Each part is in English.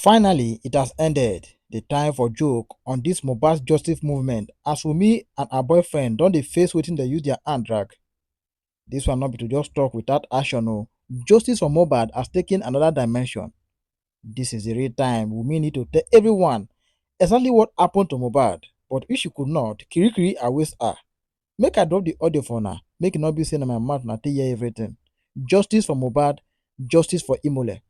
Finally, it has ended. The time for joke on this Mohbad justice movement as Wunmi and her boyfriend don dey face wetin dey use their hand drag. This one not be to just talk without action o. Justice for Mohbad has taken another dimension. This is the real time Wunmi need to tell everyone exactly what happened to Mohbad. But if she could not, Kirikiri awaits her. Make I drop the audio for now. Make it not be saying in my mouth na take hear everything. Justice for Mohbad, justice for Imole.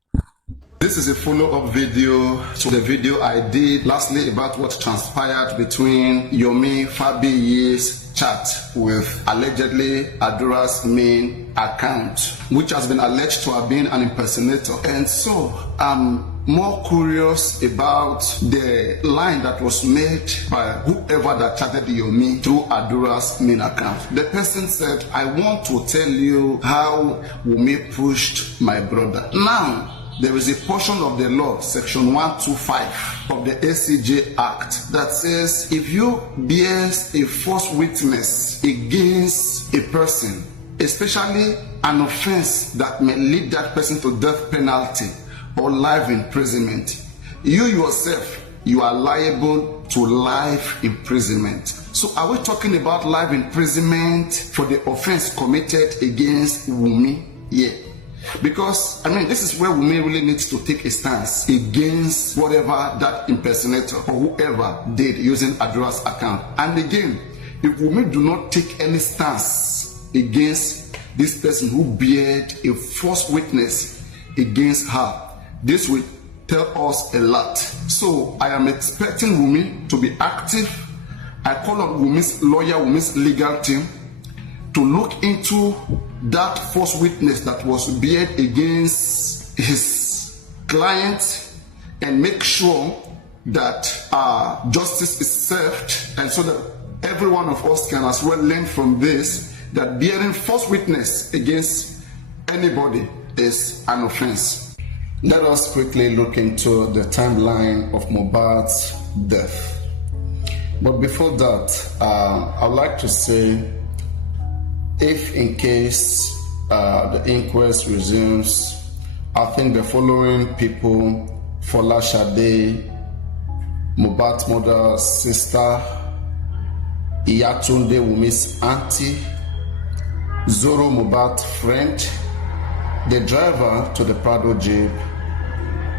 This is a follow-up video to the video I did lastly about what transpired between Yomi Fabiyi's chat with allegedly Adura's main account, which has been alleged to have been an impersonator. And so I'm more curious about the line that was made by whoever that chatted Yomi through Adura's main account. The person said, "I want to tell you how Wunmi pushed my brother." Now, there is a portion of the law, section 125 of the ACJ Act, that says if you bear a false witness against a person, especially an offense that may lead that person to death penalty or life imprisonment, you yourself, you are liable to life imprisonment. So are we talking about life imprisonment for the offense committed against Wunmi? Yeah. Because, this is where Wunmi really needs to take a stance against whatever that impersonator or whoever did using Adura's account. And again, if Wunmi do not take any stance against this person who bared a false witness against her, this will tell us a lot. So I am expecting Wunmi to be active. I call on Wunmi's lawyer, Wunmi's legal team, to look into that false witness that was bared against his client and make sure that justice is served, and so that every one of us can as well learn from this, that bearing false witness against anybody is an offense. Let us quickly look into the timeline of Mohbad's death. But before that, I'd like to say, if in case the inquest resumes, I think the following people: Fola Shade, Mohbad's mother's sister, Iyatunde Wunmi's auntie, Zoro Mohbad's friend, the driver to the Prado Jeep.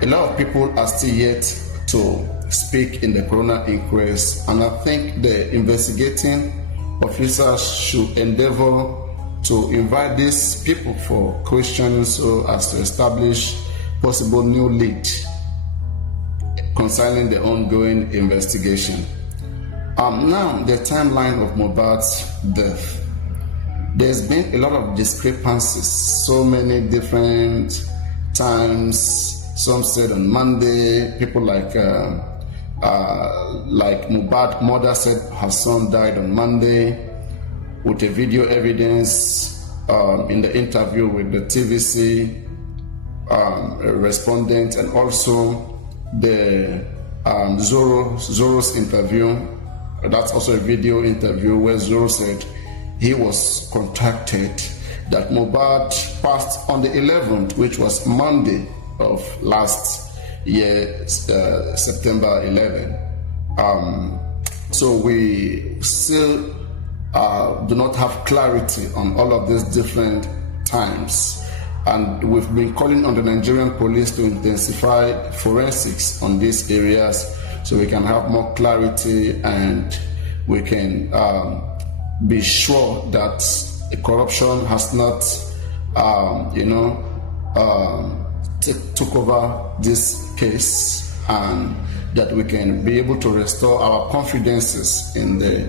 A lot of people are still yet to speak in the coroner inquest, and I think the investigating officers should endeavor to invite these people for questions so as to establish possible new lead concerning the ongoing investigation. Now, the timeline of Mohbad's death. There's been a lot of discrepancies, so many different times. Some said on Monday, people like Mohbad's mother said her son died on Monday, with a video evidence in the interview with the TVC respondent, and also the Zoro's interview. That's also a video interview where Zoro said he was contacted that Mohbad passed on the 11th, which was Monday of last year, September 11. So we still do not have clarity on all of these different times, and we've been calling on the Nigerian police to intensify forensics on these areas so we can have more clarity and we can be sure that corruption has not took over this case, and that we can be able to restore our confidences in the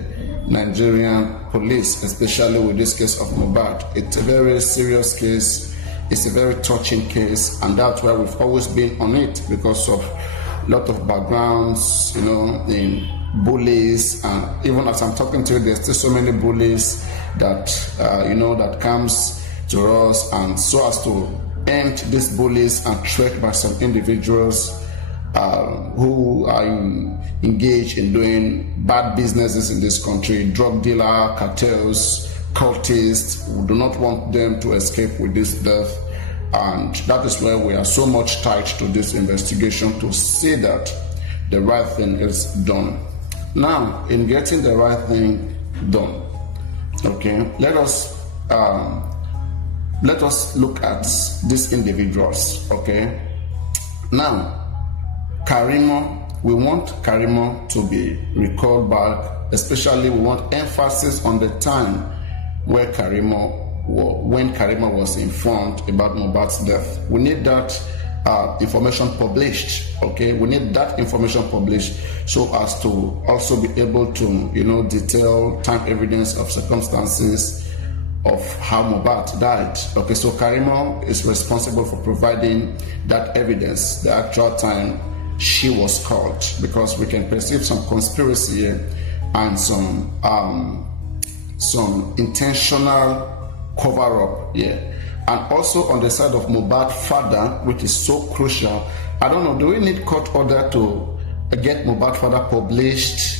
Nigerian police, especially with this case of Mohbad. It's a very serious case, it's a very touching case, and that's why we've always been on it, because of a lot of backgrounds, in bullies, and even as I'm talking to you, there's still so many bullies that, that comes to us, and so as to end these bullies and tricked by some individuals who are engaged in doing bad businesses in this country, drug dealer, cartels, cultists. We do not want them to escape with this death. And that is why we are so much tied to this investigation to see that the right thing is done. Now, in getting the right thing done, okay, let us look at these individuals, okay? Now, Karimo, we want Karimo to be recalled back, especially we want emphasis on the time where when Karimo was informed about Mohbad's death. We need that information published, okay? We need that information published so as to also be able to, detail time evidence of circumstances of how Mohbad died. Okay, so Karimo is responsible for providing that evidence, the actual time she was called, because we can perceive some conspiracy here and some intentional cover-up here. And also on the side of Mohbad's father, which is so crucial, I don't know, do we need court order to get Mohbad's father published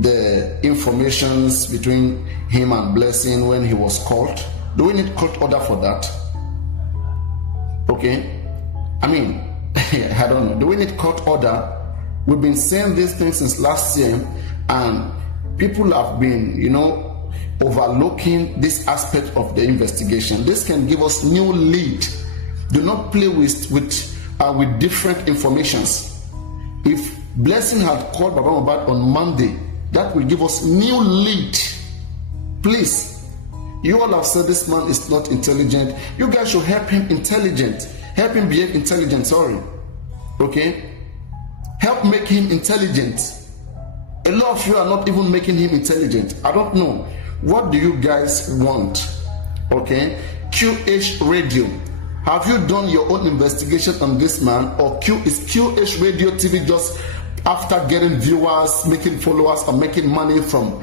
the informations between him and Blessing when he was called? Do we need court order for that? Okay, I mean, I don't know. Do we need court order? We've been saying these things since last year, and people have been, overlooking this aspect of the investigation. This can give us new lead. Do not play with different informations. If Blessing had called Baba Mohbad on Monday, that will give us new lead. Please, you all have said this man is not intelligent. You guys should help him help him behave intelligent, okay? Help make him intelligent. A lot of you are not even making him intelligent. I don't know. What do you guys want? Okay, QH Radio, have you done your own investigation on this man, or is QH Radio TV just after getting viewers, making followers, or making money from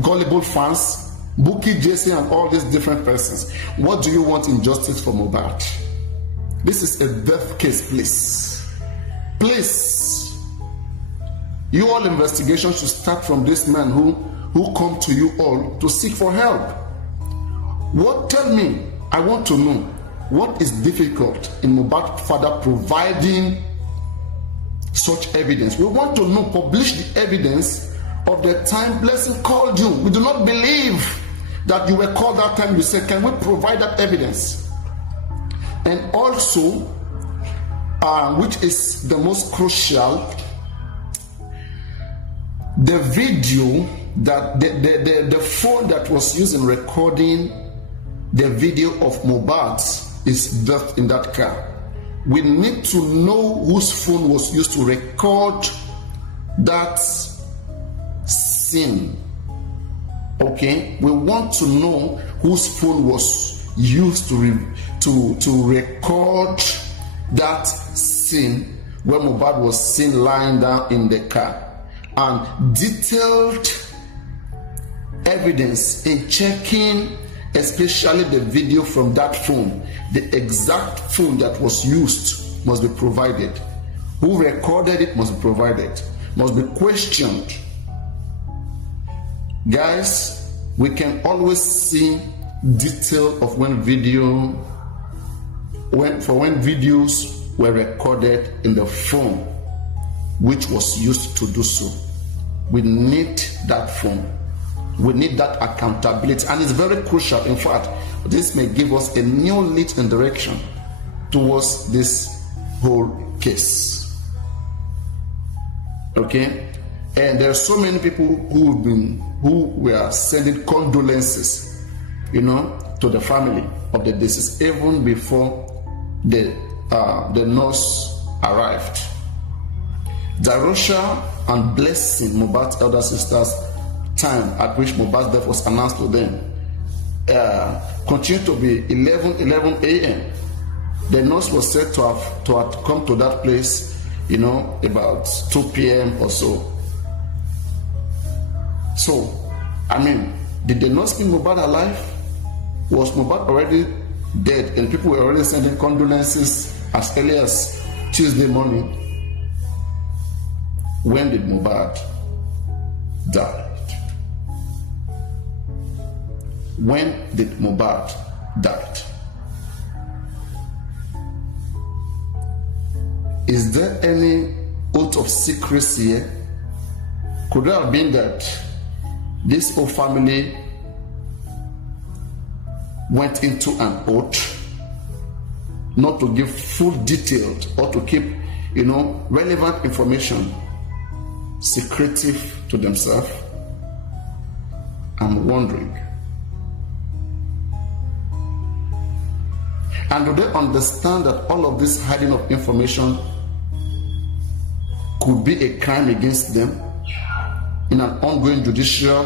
gullible fans, Buki, JC, and all these different persons? What do you want in justice for Mohbad? This is a death case, please. You all investigation should start from this man who come to you all to seek for help. Tell me, I want to know, what is difficult in Mohbad's father providing such evidence? We want to know, publish the evidence of the time Blessing called you. We do not believe that you were called that time. You said, can we provide that evidence? And also, which is the most crucial, the video that the phone that was used in recording the video of Mohbad is death in that car. We need to know whose phone was used to record that scene. Okay, we want to know whose phone was used to record that scene where Mohbad was seen lying down in the car, and detailed evidence in checking, especially the video from that phone. The exact phone that was used must be provided. Who recorded it must be provided, must be questioned. Guys, we can always see detail of when videos were recorded in the phone which was used to do so. We need that phone. We need that accountability, and it's very crucial. In fact, this may give us a new lead and direction towards this whole case. Okay, and there are so many people who were sending condolences, to the family of the deceased even before the nurse arrived. Darosha and Blessing, Mohbad's elder sisters, time at which Mohbad's death was announced to them, continued to be 11 a.m. The nurse was said to have come to that place, about 2 p.m. or so. So, did the nurse keep Mohbad alive? Was Mohbad already dead and people were already sending condolences as early as Tuesday morning? When did Mohbad die? When did Mohbad die? Is there any oath of secrecy here? Could it have been that this whole family went into an oath not to give full detailed or to keep, relevant information secretive to themselves? I'm wondering. And do they understand that all of this hiding of information could be a crime against them? In an ongoing judicial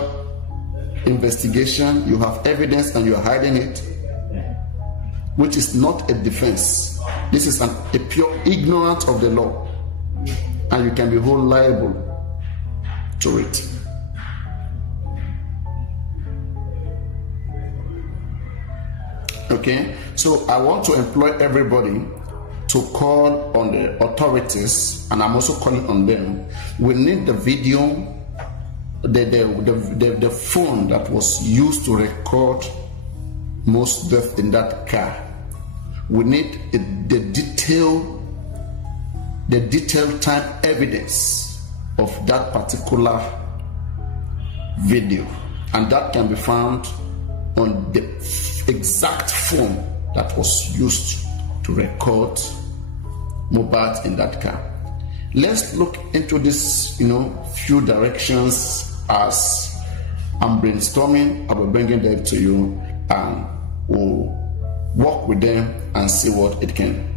investigation, you have evidence and you are hiding it, which is not a defense. This is a pure ignorance of the law, and you can be held liable to it. Okay, so I want to employ everybody to call on the authorities, and I'm also calling on them. We need the video, the phone that was used to record most death in that car. We need the detailed time evidence of that particular video, and that can be found on the exact phone that was used to record Mohbad in that car. Let's look into this, few directions as I'm brainstorming. I will bring them to you, and we'll work with them and see what it can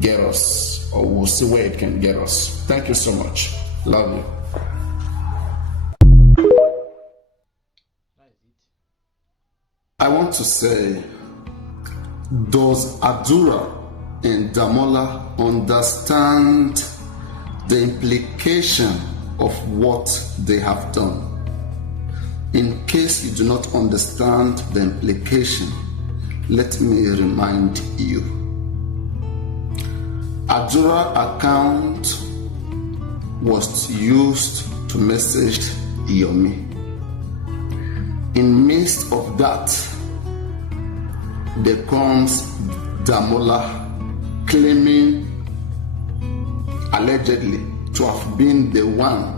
get us, or we'll see where it can get us. Thank you so much. Love you. I want to say, does Adura and Damola understand the implication of what they have done? In case you do not understand the implication, let me remind you. Adura account was used to message Yomi. In midst of that, there comes Damola claiming allegedly to have been the one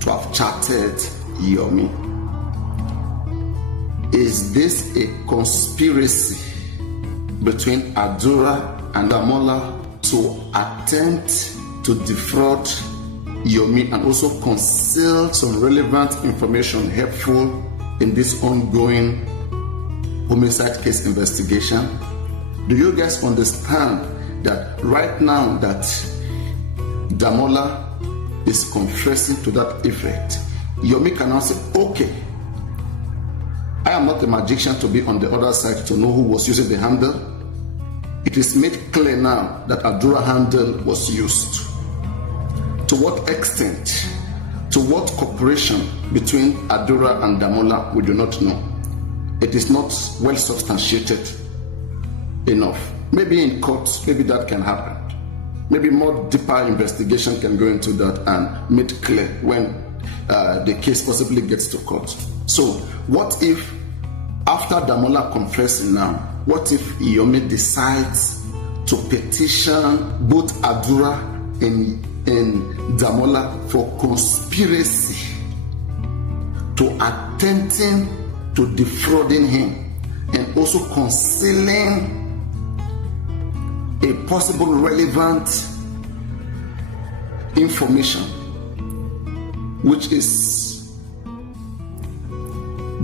to have chatted Yomi. Is this a conspiracy between Adura and Damola to attempt to defraud Yomi and also conceal some relevant information helpful in this ongoing homicide case investigation? Do you guys understand that right now that Damola is confessing to that effect, Yomi can now say, okay, I am not a magician to be on the other side to know who was using the handle. It is made clear now that Adura handle was used. To what extent, to what cooperation between Adura and Damola, we do not know. It is not well substantiated enough. Maybe in court, maybe that can happen. Maybe more deeper investigation can go into that and make clear when the case possibly gets to court. So what if, after Damola confessing now, what if Yomi decides to petition both Adura and Damola for conspiracy to attempting to defrauding him and also concealing a possible relevant information which is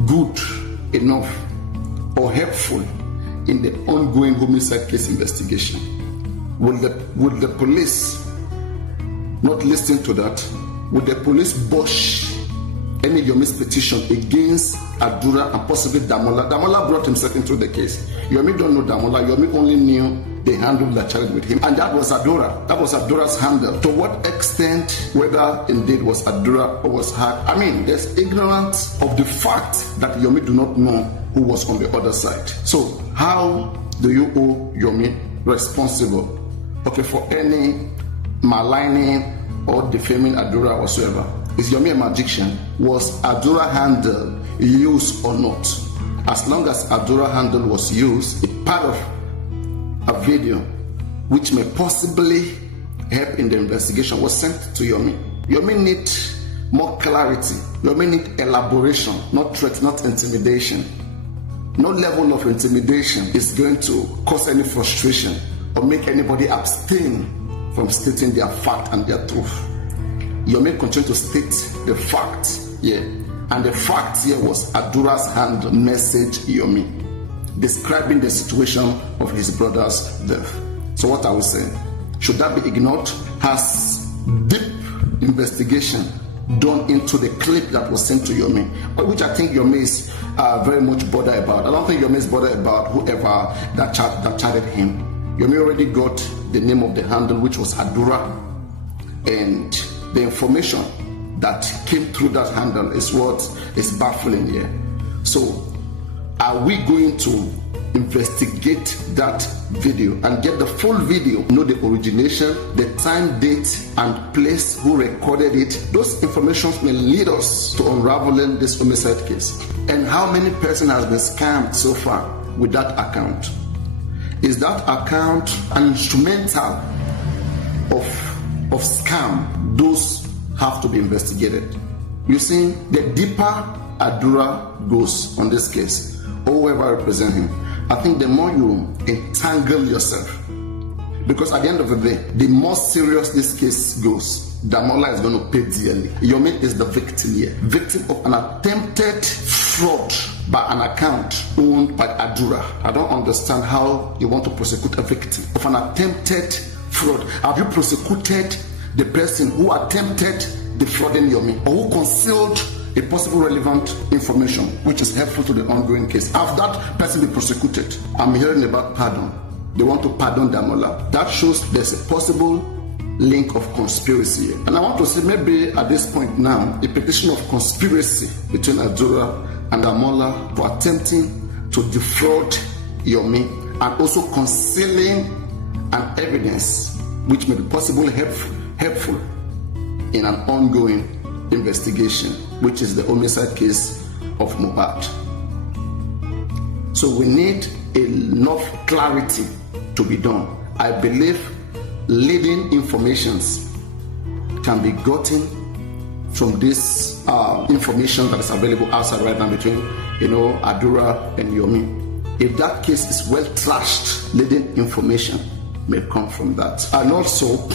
good enough or helpful in the ongoing homicide case investigation? Will the police not listen to that? Would the police bush any Yomi's petition against Adura and possibly Damola? Damola brought himself into the case. Yomi don't know Damola. Yomi only knew the handle that charged with him, and that was Adura. That was Adura's handle. To what extent, whether indeed was Adura or was her, I mean, there's ignorance of the fact that Yomi do not know who was on the other side. So how do you hold Yomi responsible, okay, for any maligning or defaming Adura whatsoever? Is Yomi a magician? Was Adura handle used or not? As long as Adura handle was used, a part of a video which may possibly help in the investigation was sent to Yomi. Yomi need more clarity. Yomi need elaboration, not threat, not intimidation. No level of intimidation is going to cause any frustration or make anybody abstain from stating their fact and their truth. Yomi continued to state the fact here, and the fact here was Adura's hand message Yomi, describing the situation of his brother's death. So what are we saying? Should that be ignored? Has deep investigation done into the clip that was sent to Yomi, which I think Yomi is very much bothered about. I don't think Yomi is bothered about whoever that chatted him. Yomi already got the name of the handle, which was Adura, and the information that came through that handle is what is baffling here. So, are we going to investigate that video and get the full video, know the origination, the time, date, and place, who recorded it? Those informations may lead us to unraveling this homicide case. And how many person has been scammed so far with that account? Is that account an instrumental of scam? Those have to be investigated. You see, the deeper Adura goes on this case, or whoever represents him, I think the more you entangle yourself, because at the end of the day, the more serious this case goes, Damola is going to pay dearly. Yomi is the victim here, victim of an attempted fraud by an account owned by Adura. I don't understand how you want to prosecute a victim of an attempted fraud. Have you prosecuted the person who attempted defrauding Yomi, or who concealed a possible relevant information which is helpful to the ongoing case? Have that person been prosecuted? I'm hearing about pardon. They want to pardon Damola. That shows there's a possible link of conspiracy. And I want to say, maybe at this point now, a petition of conspiracy between Adura and Damola for attempting to defraud Yomi, and also concealing an evidence which may be possibly helpful in an ongoing investigation, which is the homicide case of Mohbad. So we need enough clarity to be done. I believe leading informations can be gotten from this information that is available outside right now between, Adura and Yomi. If that case is well trashed, leading information may come from that. And also,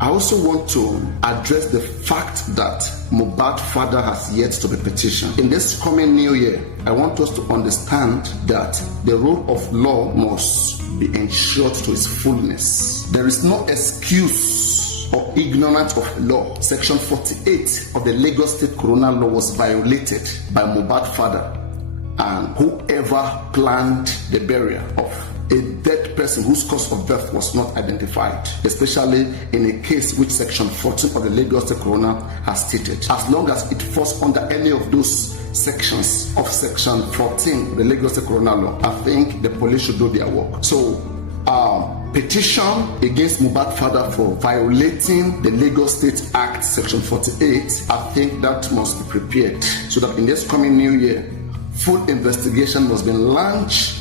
I also want to address the fact that Mohbad's father has yet to be petitioned. In this coming new year, I want us to understand that the rule of law must be ensured to its fullness. There is no excuse or ignorance of law. Section 48 of the Lagos State Corona Law was violated by Mohbad's father and whoever planned the burial of a dead person whose cause of death was not identified, especially in a case which Section 14 of the Lagos State Corona has stated. As long as it falls under any of those sections of Section 14 of the Lagos State Corona Law, I think the police should do their work. So, petition against Mohbad's father for violating the Lagos State Act Section 48, I think that must be prepared so that in this coming new year, full investigation must be launched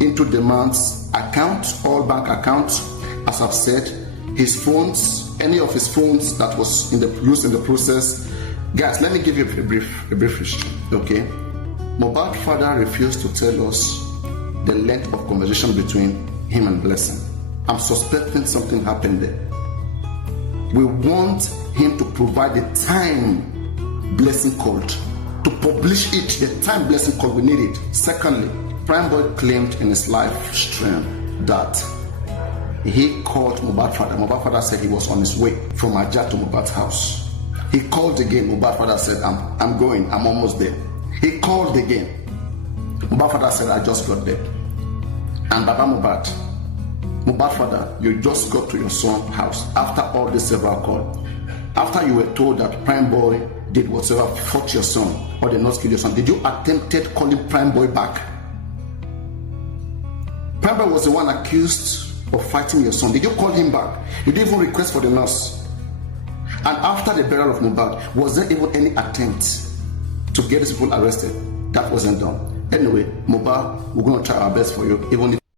into the man's account, all bank accounts. As I've said, his phones, any of his phones that was used in the process. Guys, let me give you a brief history, okay? Mohbad's father refused to tell us the length of conversation between him and Blessing. I'm suspecting something happened there. We want him to provide the time Blessing called, to publish it, the time Blessing called. We need it. Secondly, Prime Boy claimed in his live stream that he called Mohbad's father. Mohbad's father said he was on his way from Ajah to Mohbad's house. He called again. Mohbad's father said, I'm going, I'm almost there. He called again. Mohbad's father said, I just got there. And Baba Mohbad's father, you just got to your son's house after all this several calls. After you were told that Prime Boy did whatever, fought your son, or did not kill your son, did you attempted calling Prime Boy back? Prime Boy was the one accused of fighting your son. Did you call him back? You didn't even request for the nurse. And after the burial of Mohbad, was there even any attempt to get these people arrested? That wasn't done. Anyway, Mohbad, we're going to try our best for you, even if